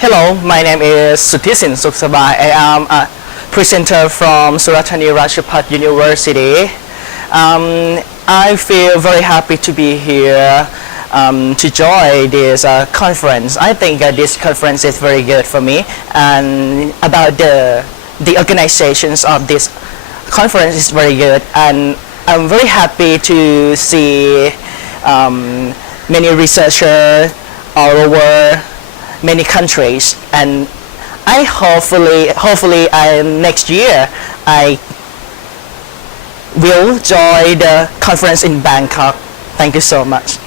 Hello, my name is Sutthisin Suksabai. I am a presenter from Suratthai Rajabhat University. I feel very happy to be here to join this conference. I think this conference is very good for me, and about the organizations of this conference is very good, and I'm very happy to see many researchers all over many countries, and I hopefully next year I will join the conference in Bangkok. Thank you so much.